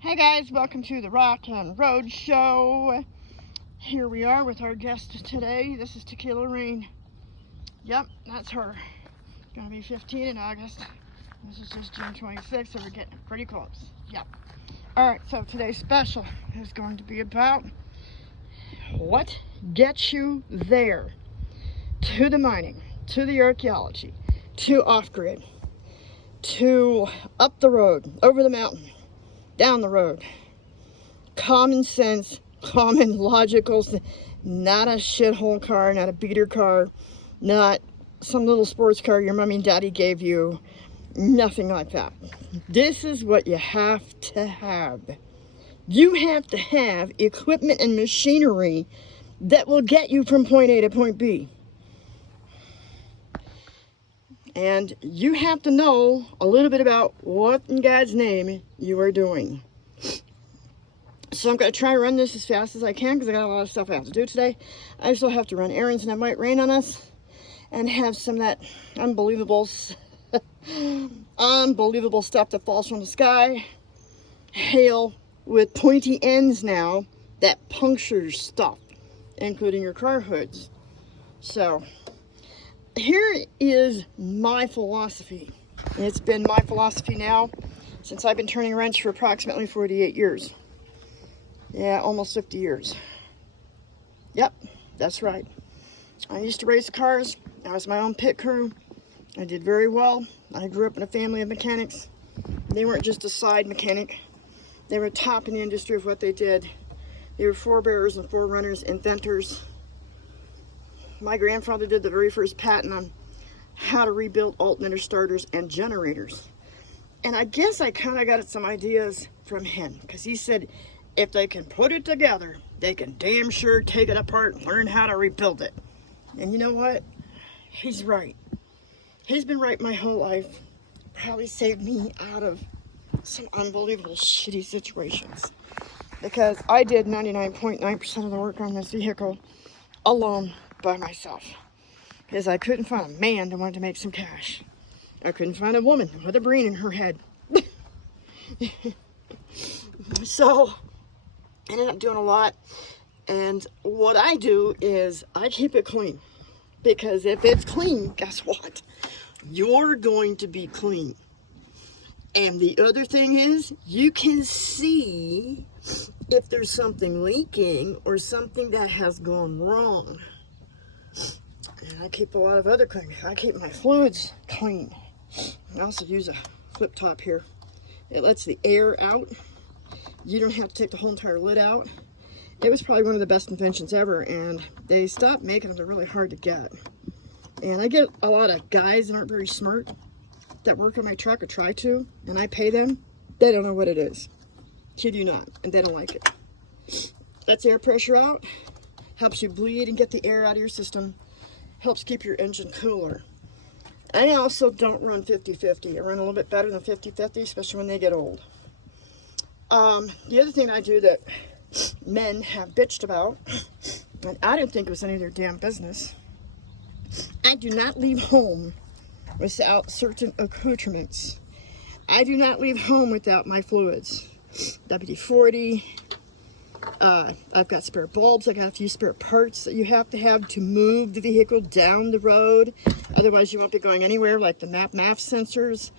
Hey guys, welcome to the Rock and Road Show. Here we are with our guest today. This is Tequila Rain. Yep, that's her. Gonna be 15 in August. This is just June 26th, so we're getting pretty close. Yep. Alright, so today's special is going to be about what gets you there. To the mining, to the archaeology, to off-grid, to up the road, over the mountain, down the road. Common sense, common logical, not a shithole car, not a beater car, not some little sports car your mommy and daddy gave you, nothing like that. This is what you have to have. You have to have equipment and machinery that will get you from point A to point B. And you have to know a little bit about what in God's name you are doing. So I'm going to try to run this as fast as I can because I got a lot of stuff I have to do today. I still have to run errands and it might rain on us. And have some of that unbelievable stuff that falls from the sky. Hail with pointy ends now that punctures stuff, including your car hoods. So here is my philosophy. It's been my philosophy now since I've been turning wrench for approximately 48 years. Yeah, almost 50 years. Yep, that's right. I used to race cars. I was my own pit crew. I did very well. I grew up in a family of mechanics. They weren't just a side mechanic. They were top in the industry of what they did. They were forebearers and forerunners, inventors. My grandfather did the very first patent on how to rebuild alternator starters and generators. And I guess I kind of got some ideas from him, because he said if they can put it together, they can damn sure take it apart and learn how to rebuild it. And you know what? He's right. He's been right my whole life. Probably saved me out of some unbelievable shitty situations. Because I did 99.9% of the work on this vehicle alone by myself. Because I couldn't find a man that wanted to make some cash. I couldn't find a woman with a brain in her head. So I ended up doing a lot. And what I do is I keep it clean. Because if it's clean, guess what? You're going to be clean. And the other thing is, you can see if there's something leaking or something that has gone wrong. And I keep a lot of other clean. I keep my fluids clean. I also use a flip top here. It lets the air out. You don't have to take the whole entire lid out. It was probably one of the best inventions ever, and they stopped making them. They're really hard to get. And I get a lot of guys that aren't very smart that work on my truck or try to, and I pay them. They don't know what it is. Kid you not, and they don't like it. Lets air pressure out, helps you bleed and get the air out of your system, helps keep your engine cooler. I also don't run 50-50. I run a little bit better than 50-50, especially when they get old. The other thing I do that men have bitched about, and I didn't think it was any of their damn business, I do not leave home without certain accoutrements. I do not leave home without my fluids. WD-40, I've got spare bulbs, I got a few spare parts that you have to move the vehicle down the road. Otherwise you won't be going anywhere, like the MAF sensors.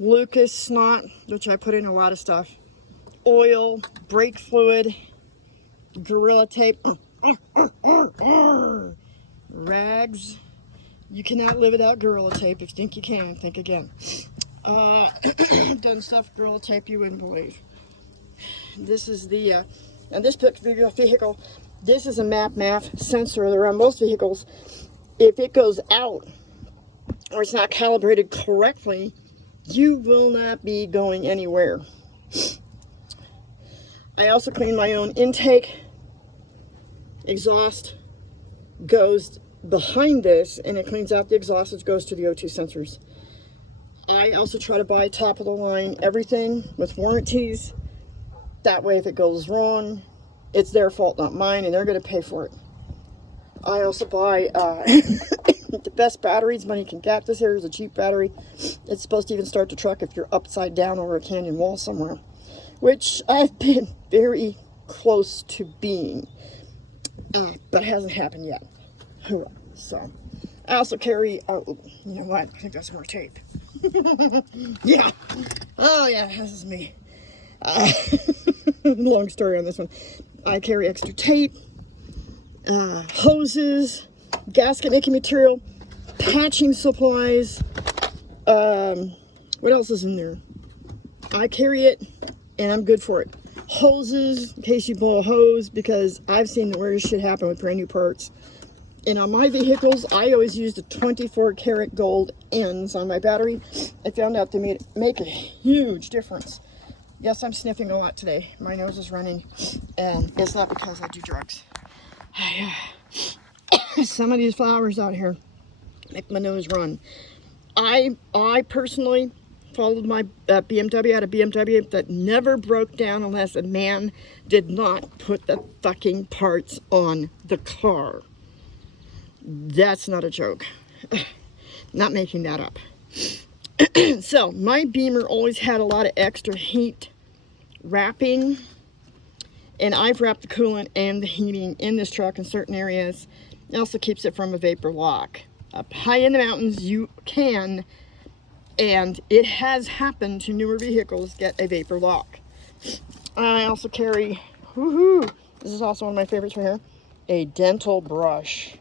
Lucas snot, which I put in a lot of stuff. Oil, brake fluid, Gorilla Tape, rags. You cannot live without Gorilla Tape. If you think you can, think again. I've done stuff with Gorilla Tape you wouldn't believe. This is the, and this vehicle, this is a MAF sensor. They're on most vehicles. If it goes out, or it's not calibrated correctly, you will not be going anywhere. I also clean my own intake. Exhaust goes behind this, and it cleans out the exhaust, which goes to the O2 sensors. I also try to buy top of the line everything with warranties. That way if it goes wrong, it's their fault, not mine, and they're going to pay for it. I also buy the best batteries money can get. This here is a cheap battery. It's supposed to even start the truck if you're upside down over a canyon wall somewhere, which I've been very close to being, but it hasn't happened yet. Hoorah. So I also carry, you know what, I think that's more tape. Yeah. Oh yeah, this is me. Long story on this one. I carry extra tape, hoses, gasket making material, patching supplies. What else is in there? I carry it and I'm good for it. Hoses, in case you blow a hose, because I've seen the weirdest shit happen with brand new parts. And on my vehicles, I always use the 24 karat gold ends on my battery. I found out they make a huge difference. Yes, I'm sniffing a lot today. My nose is running, and it's not because I do drugs. Some of these flowers out here make my nose run. I personally followed my BMW out of BMW that never broke down unless a man did not put the fucking parts on the car. That's not a joke. Not making that up. So my Beamer always had a lot of extra heat wrapping, and I've wrapped the coolant and the heating in this truck in certain areas. It also keeps it from a vapor lock. Up high in the mountains you can, and it has happened to newer vehicles, get a vapor lock. I also carry, this is also one of my favorites right here, a dental brush.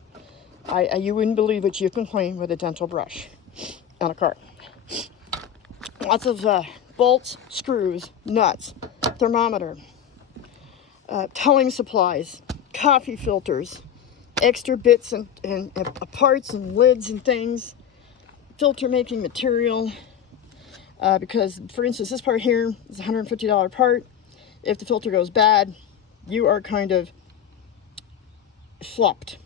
You wouldn't believe what you can clean with a dental brush on a car. Lots of bolts, screws, nuts, thermometer, towing supplies, coffee filters, extra bits and parts and lids and things, filter making material, because for instance this part here is a $150 part. If the filter goes bad, you are kind of flopped,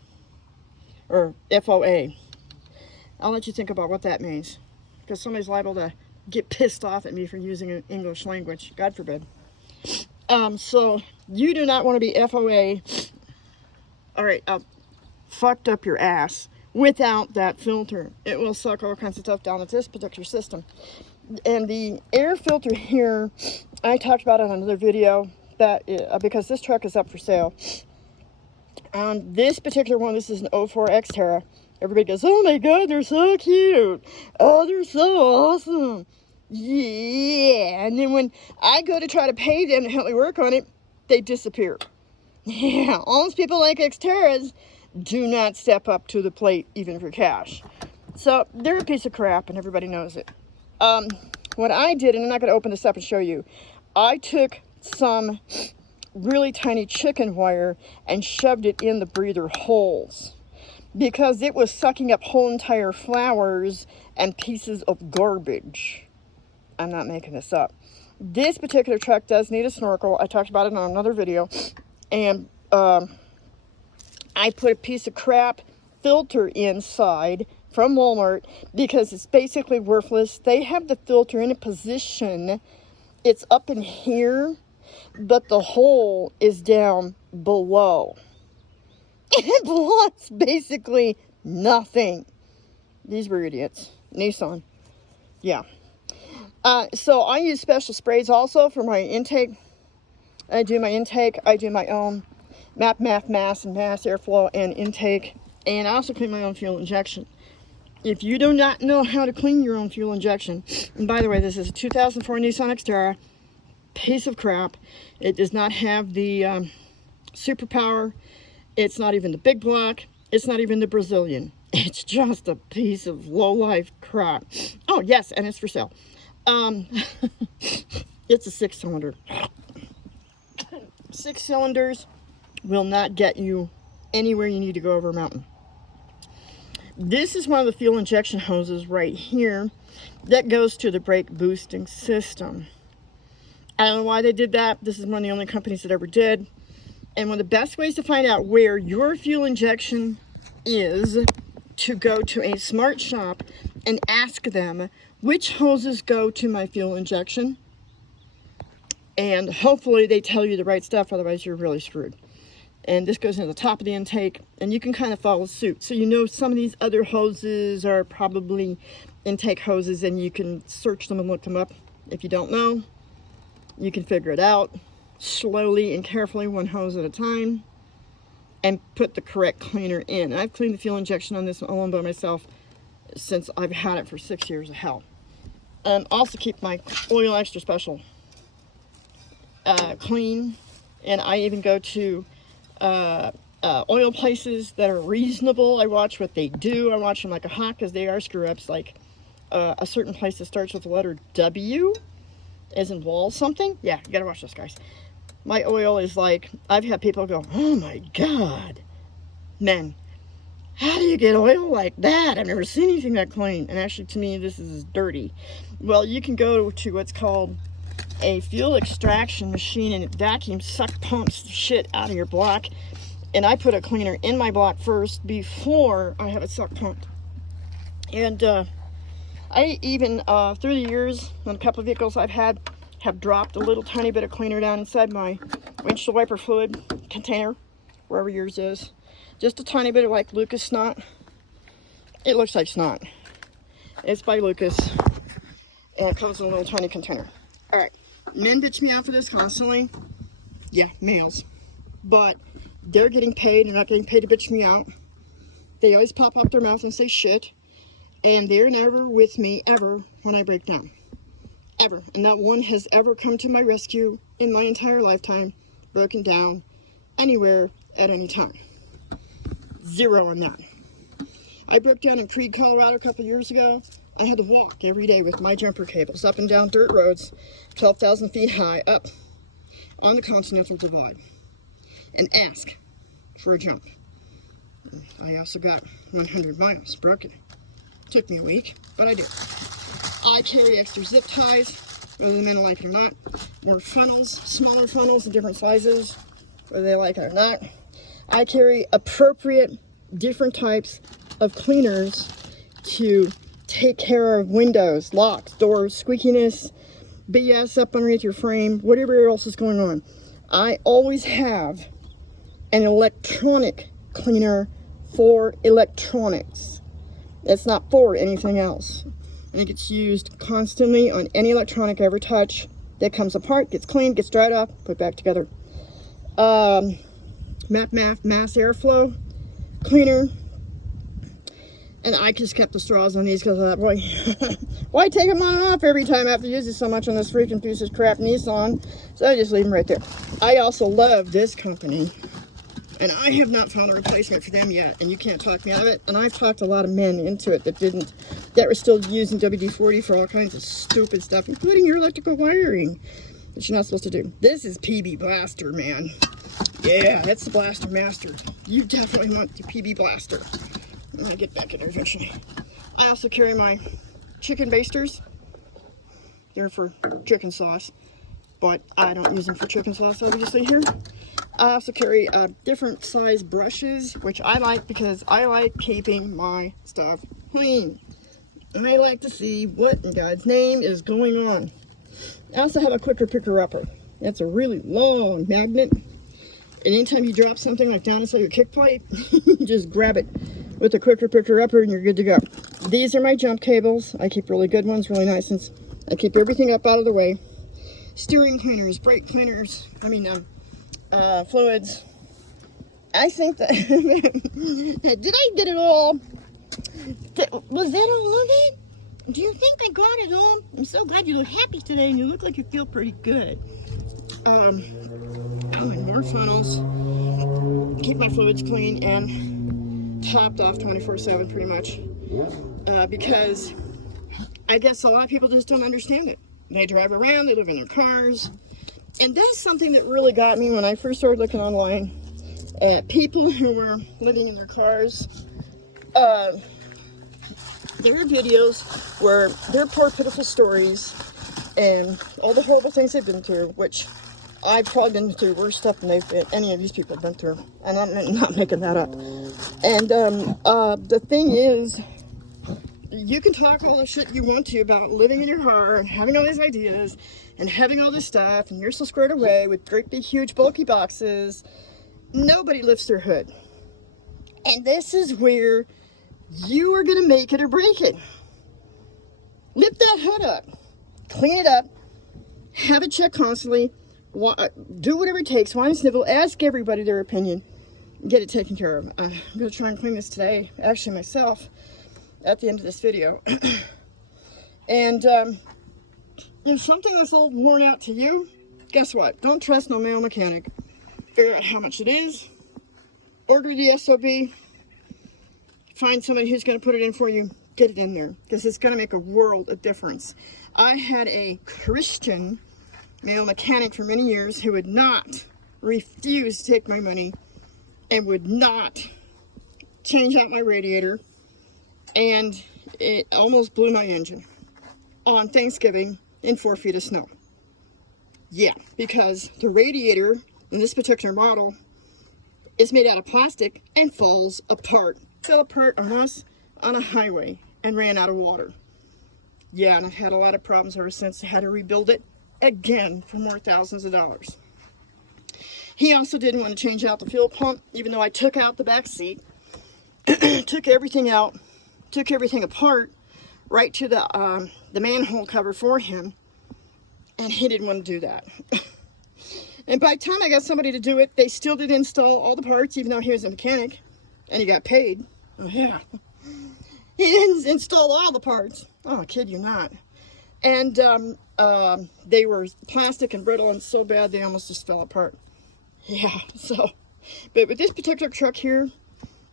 or FOA. I'll let you think about what that means, because somebody's liable to get pissed off at me for using an English language, God forbid. So you do not want to be FOA, all right, fucked up your ass without that filter. It will suck all kinds of stuff down at this particular system. And the air filter here, I talked about it on another video, that because this truck is up for sale. On this particular one, this is an 04 Xterra. Everybody goes, oh my god, they're so cute. Oh, they're so awesome. Yeah. And then when I go to try to pay them to help me work on it, they disappear. Yeah, all those people like Xterras do not step up to the plate even for cash. So they're a piece of crap and everybody knows it. What I did, and I'm not going to open this up and show you, I took some really tiny chicken wire and shoved it in the breather holes, because it was sucking up whole entire flowers and pieces of garbage. I'm not making this up. This particular truck does need a snorkel. I talked about it on another video. And I put a piece of crap filter inside from Walmart because it's basically worthless. They have the filter in a position, it's up in here, but the hole is down below. It blocks basically nothing. These were idiots. Nissan. Yeah. So I use special sprays also for my intake. I do my intake. I do my own mass and mass airflow and intake. And I also clean my own fuel injection. If you do not know how to clean your own fuel injection, and by the way, this is a 2004 Nissan Xterra, piece of crap. It does not have the superpower. It's not even the big block. It's not even the Brazilian. It's just a piece of low-life crap. Oh, yes, and it's for sale. It's a 6-cylinder. 6 cylinders will not get you anywhere you need to go over a mountain. This is one of the fuel injection hoses right here that goes to the brake boosting system. I don't know why they did that. This is one of the only companies that ever did. And one of the best ways to find out where your fuel injection is to go to a smart shop and ask them which hoses go to my fuel injection. And hopefully they tell you the right stuff, otherwise you're really screwed. and this goes into the top of the intake, and you can kind of follow suit. So you know some of these other hoses are probably intake hoses, and you can search them and look them up. If you don't know, you can figure it out slowly and carefully, one hose at a time, and put the correct cleaner in. I've cleaned the fuel injection on this alone by myself since I've had it for 6 years of hell. Also keep my oil extra special clean, and I even go to oil places that are reasonable. I watch what they do. I watch them like a hawk, because they are screw ups. Like a certain place that starts with the letter W, as in wall something. Yeah, you gotta watch this, guys. My oil is like, I've had people go, oh my god, men, how do you get oil like that? I've never seen anything that clean. And actually, to me, this is dirty. Well, you can go to what's called a fuel extraction machine, and it vacuum suck pumps the shit out of your block. And I put a cleaner in my block first before I have it suck pumped. And I even, through the years, on a couple of vehicles I've had, have dropped a little tiny bit of cleaner down inside my windshield wiper fluid container, wherever yours is. Just a tiny bit of like Lucas snot. It looks like snot. It's by Lucas, and it comes in a little tiny container. All right, men bitch me out for this constantly. Yeah, males. But they're getting paid. They're not getting paid to bitch me out. They always pop up their mouth and say shit. And they're never with me ever when I break down. Ever. And not one has ever come to my rescue in my entire lifetime, broken down anywhere at any time. Zero on that. I broke down in Creed, Colorado a couple years ago. I had to walk every day with my jumper cables up and down dirt roads, 12,000 feet high, up on the Continental Divide, and ask for a jump. I also got 100 miles broken. Took me a week, but I did. I carry extra zip ties, whether the men like it or not. More funnels, smaller funnels in different sizes, whether they like it or not. I carry appropriate, different types of cleaners to take care of windows, locks, doors, squeakiness, BS up underneath your frame, whatever else is going on. I always have an electronic cleaner for electronics. It's not for anything else. I think it's used constantly on any electronic I ever touch that comes apart, gets cleaned, gets dried off, put back together. Mass airflow cleaner. And I just kept the straws on these because I thought, boy, why take them on and off every time after using so much on this freaking piece of crap Nissan? So I just leave them right there. I also love this company, and I have not found a replacement for them yet, and you can't talk me out of it. And I've talked a lot of men into it that were still using WD-40 for all kinds of stupid stuff, including your electrical wiring that you're not supposed to do. This is PB Blaster, man. Yeah, that's the Blaster Master. You definitely want the PB Blaster. I'm gonna get back in there eventually. I also carry my chicken basters. They're for chicken sauce, but I don't use them for chicken sauce, obviously, here. I also carry different size brushes, which I like because I like keeping my stuff clean. And I like to see what in God's name is going on. I also have a quicker picker-upper. It's a really long magnet. And anytime you drop something like down inside your kick plate, just grab it with a quicker picker-upper and you're good to go. These are my jump cables. I keep really good ones, really nice ones. I keep everything up out of the way. Steering cleaners, brake cleaners, fluids. I think that, did I get it all? Was that all of it? Do you think I got it all? I'm so glad you look happy today and you look like you feel pretty good. And more funnels. Keep my fluids clean and topped off 24/7 pretty much. Because I guess a lot of people just don't understand it. They drive around, they live in their cars. And that's something that really got me when I first started looking online at people who were living in their cars. There are videos where their poor, pitiful stories and all the horrible things they've been through, which I've probably been through worse stuff than any of these people have been through. And I'm not making that up. And the thing is, you can talk all the shit you want to about living in your car and having all these ideas and having all this stuff, and you're so squared away with great big huge bulky boxes, nobody lifts their hood. And this is where you are going to make it or break it. Lift that hood up, clean it up, have it checked constantly, do whatever it takes, whine and snivel, ask everybody their opinion, get it taken care of. I'm going to try and clean this today, actually myself, at the end of this video. And if something that's a little worn out to you, guess what? Don't trust no male mechanic. Figure out how much it is, order the SOB, find somebody who's going to put it in for you, get it in there, because it's going to make a world of difference. I had a Christian male mechanic for many years who would not refuse to take my money and would not change out my radiator, and it almost blew my engine on Thanksgiving in 4 feet of snow. Yeah, because the radiator in this particular model is made out of plastic and falls apart. Fell apart on us on a highway and ran out of water. Yeah, and I've had a lot of problems ever since. I had to rebuild it again for more thousands of dollars. He also didn't want to change out the fuel pump, even though I took out the back seat, took everything out, took everything apart, right to the manhole cover for him, and he didn't want to do that. And by the time I got somebody to do it, they still did install all the parts, even though he was a mechanic, and he got paid. Oh yeah. He didn't install all the parts. Oh, kid you not. And they were plastic and brittle and so bad they almost just fell apart. Yeah, so, but with this particular truck here,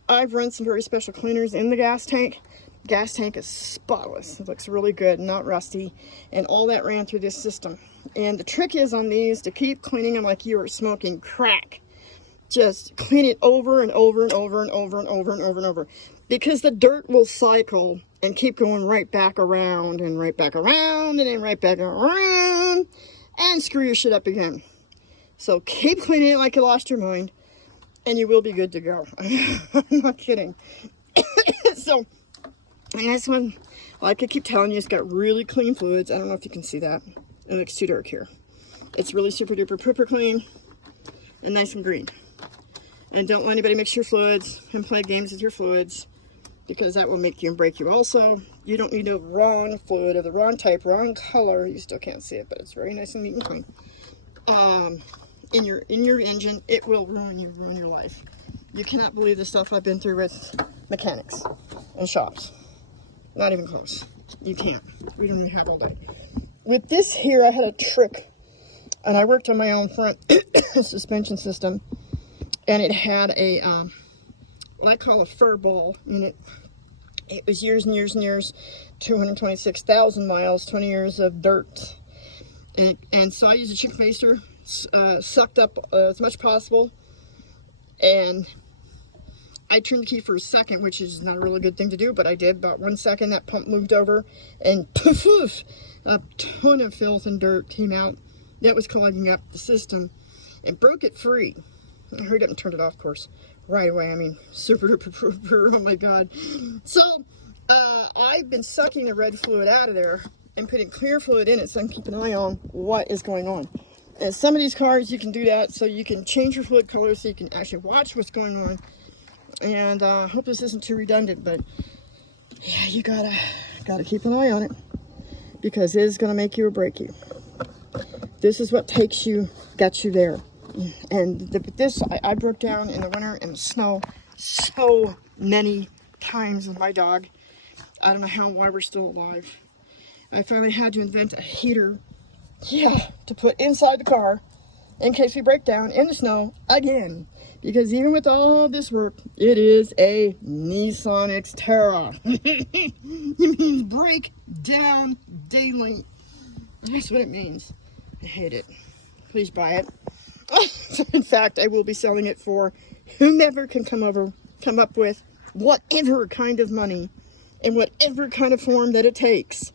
I've run some very special cleaners in the gas tank. Gas tank is spotless. It looks really good, not rusty, and all that ran through this system. And the trick is on these to keep cleaning them like you are smoking crack. Just clean it over and over and over and over and over and over and over, because the dirt will cycle and keep going right back around and right back around and then right back around and screw your shit up again. So keep cleaning it like you lost your mind and you will be good to go. I'm not kidding. So, and this one, like I keep telling you, it's got really clean fluids. I don't know if you can see that. It looks too dark here. It's really super duper pooper clean and nice and green. And don't let anybody mix your fluids and play games with your fluids, because that will make you and break you also. You don't need a wrong fluid of the wrong type, wrong color. You still can't see it, but it's very nice and neat and clean. In your engine, it will ruin your life. You cannot believe the stuff I've been through with mechanics and shops. Not even close. You can't. We don't even have all day. With this here, I had a trick, and I worked on my own front suspension system, and it had a what I call a fur ball in it. It was years and years and years, 226,000 miles, 20 years of dirt. And so I used a chicken baster, sucked up as much possible, and I turned the key for a second, which is not a really good thing to do, but I did. About 1 second, that pump moved over, and poof, poof, a ton of filth and dirt came out. That was clogging up the system, and broke it free. I hurried up and turned it off, of course, right away. I mean, super duper pooper, oh my god. So, I've been sucking the red fluid out of there and putting clear fluid in it, so I can keep an eye on what is going on. And some of these cars, you can do that, so you can change your fluid color so you can actually watch what's going on. And I hope this isn't too redundant, but yeah, you gotta keep an eye on it, because it is gonna make you or break you. This is what gets you there. And this, I broke down in the winter in the snow so many times with my dog. I don't know why we're still alive. I finally had to invent a heater, yeah, to put inside the car in case we break down in the snow again. Because even with all this work, it is a Nissan Xterra. It means break down daily. That's what it means. I hate it. Please buy it. In fact, I will be selling it for whomever can come up with whatever kind of money in whatever kind of form that it takes.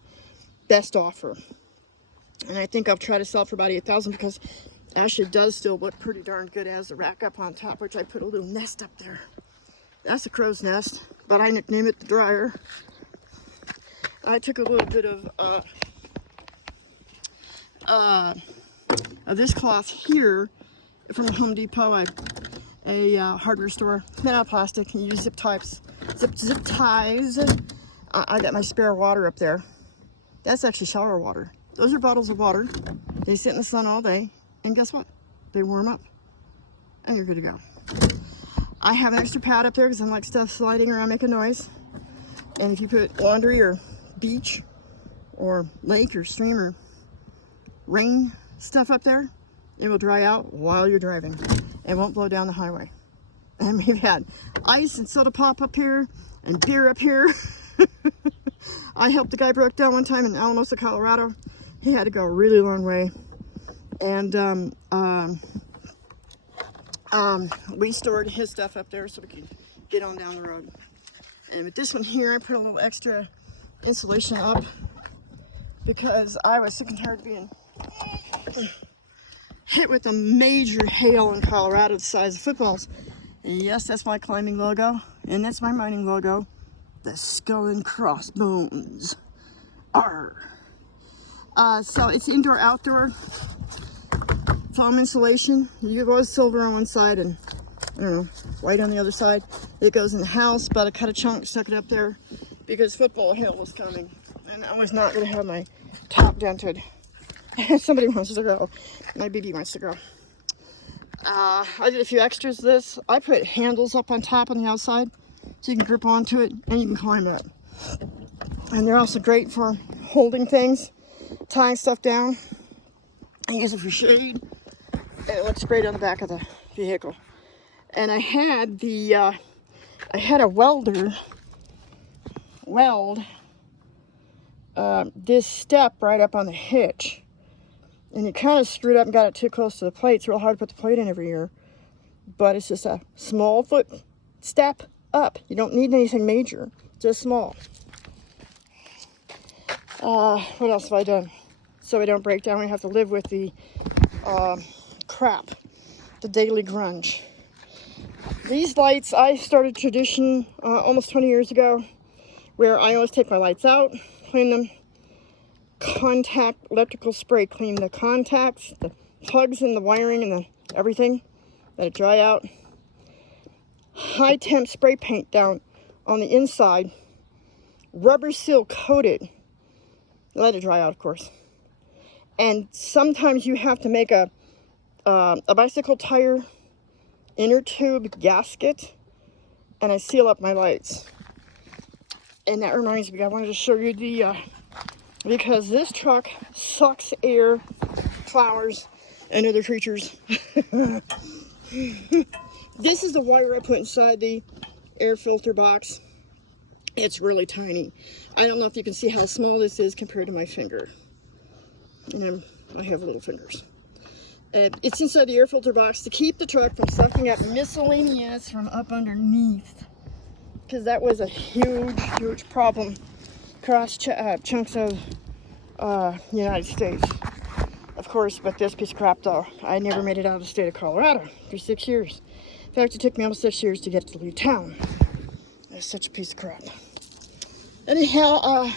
Best offer. And I think I'll try to sell it for about $8,000, because actually it does still look pretty darn good as a rack up on top, which I put a little nest up there. That's a crow's nest, but I nicknamed it the dryer. I took a little bit of this cloth here from Home Depot. a hardware store. It's made out of plastic. You use zip ties. Zip ties. I got my spare water up there. That's actually shower water. Those are bottles of water. They sit in the sun all day, and guess what? They warm up, and you're good to go. I have an extra pad up there because I like stuff sliding around making noise. And if you put laundry or beach or lake or stream or rain stuff up there, it will dry out while you're driving. It won't blow down the highway. And we've had ice and soda pop up here and beer up here. I helped a guy broke down one time in Alamosa, Colorado. He had to go a really long way. And we stored his stuff up there so we could get on down the road. And with this one here, I put a little extra insulation up because I was sick and tired of being hit with a major hail in Colorado the size of footballs. And yes, that's my climbing logo, and that's my mining logo, the skull and crossbones. Arr. So it's indoor outdoor foam insulation. You go silver on one side and I don't know, white on the other side. It goes in the house, but I cut a chunk, stuck it up there because football hail was coming, and I was not going to have my top dented. Somebody wants to go. My baby wants to go. I did a few extras of this. I put handles up on top on the outside so you can grip onto it and you can climb it. And they're also great for holding things, tying stuff down. I use it for shade. It looks great on the back of the vehicle. And I had a welder weld this step right up on the hitch. And it kind of screwed up and got it too close to the plate. It's real hard to put the plate in every year. But it's just a small foot step up. You don't need anything major, just small. What else have I done? So we don't break down. We have to live with the crap, the daily grunge. These lights, I started a tradition almost 20 years ago where I always take my lights out, clean them, contact electrical spray, clean the contacts, the plugs and the wiring and the everything, let it dry out. High temp spray paint down on the inside, rubber seal coated, let it dry out of course. And sometimes you have to make a bicycle tire inner tube gasket, and I seal up my lights. And that reminds me, I wanted to show you the because this truck sucks air, flowers, and other creatures. This is the wire I put inside the air filter box. It's really tiny. I don't know if you can see how small this is compared to my finger. And I have little fingers. It's inside the air filter box to keep the truck from sucking up miscellaneous from up underneath. Because that was a huge, huge problem across chunks of the United States. Of course, but this piece of crap though, I never made it out of the state of Colorado for 6 years. In fact, it took me almost 6 years to get to leave town. That's such a piece of crap. Anyhow,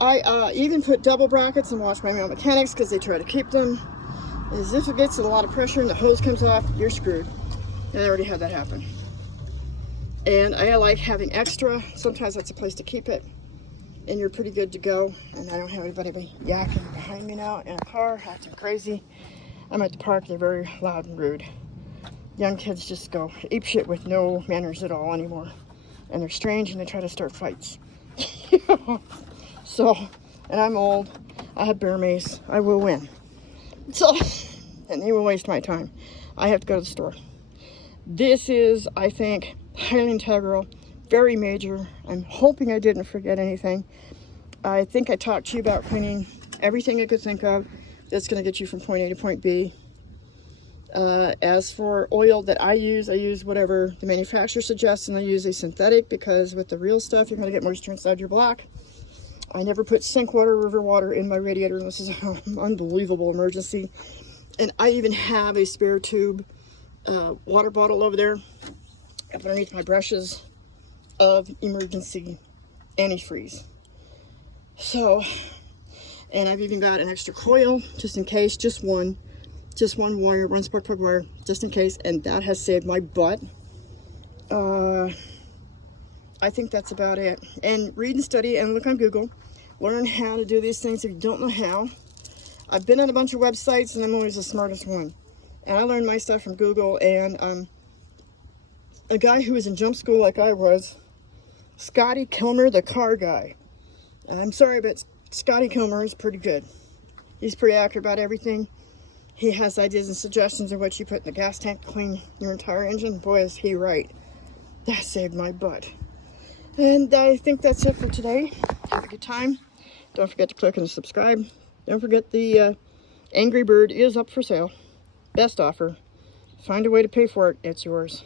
I even put double brackets and watch my mail mechanics because they try to keep them. As if it gets a lot of pressure and the hose comes off, you're screwed. And I already had that happen. And I like having extra. Sometimes that's a place to keep it. And you're pretty good to go. And I don't have anybody yakking behind me now in a car, acting crazy. I'm at the park, they're very loud and rude. Young kids just go apeshit with no manners at all anymore. And they're strange and they try to start fights. So, and I'm old, I have bear mace, I will win. So, and they will waste my time. I have to go to the store. This is, I think, highly integral, very major. I'm hoping I didn't forget anything. I think I talked to you about cleaning everything I could think of that's going to get you from point A to point B. As for oil that I use whatever the manufacturer suggests, and I use a synthetic because with the real stuff, you're going to get moisture inside your block. I never put sink water, river water in my radiator unless it's an unbelievable emergency. And I even have a spare tube water bottle over there up underneath my brushes of emergency antifreeze. So, and I've even got an extra coil just in case, just one, just one wire, one spark plug wire, just in case, and that has saved my butt. I think that's about it. And read and study and look on Google. Learn how to do these things if you don't know how. I've been on a bunch of websites and I'm always the smartest one. And I learned my stuff from Google, and a guy who was in jump school like I was, Scotty Kilmer, the car guy. I'm sorry, but Scotty Kilmer is pretty good. He's pretty accurate about everything. He has ideas and suggestions of what you put in the gas tank to clean your entire engine. Boy, is he right. That saved my butt. And I think that's it for today. Have a good time. Don't forget to click and subscribe. Don't forget the Angry Bird is up for sale. Best offer. Find a way to pay for it. It's yours.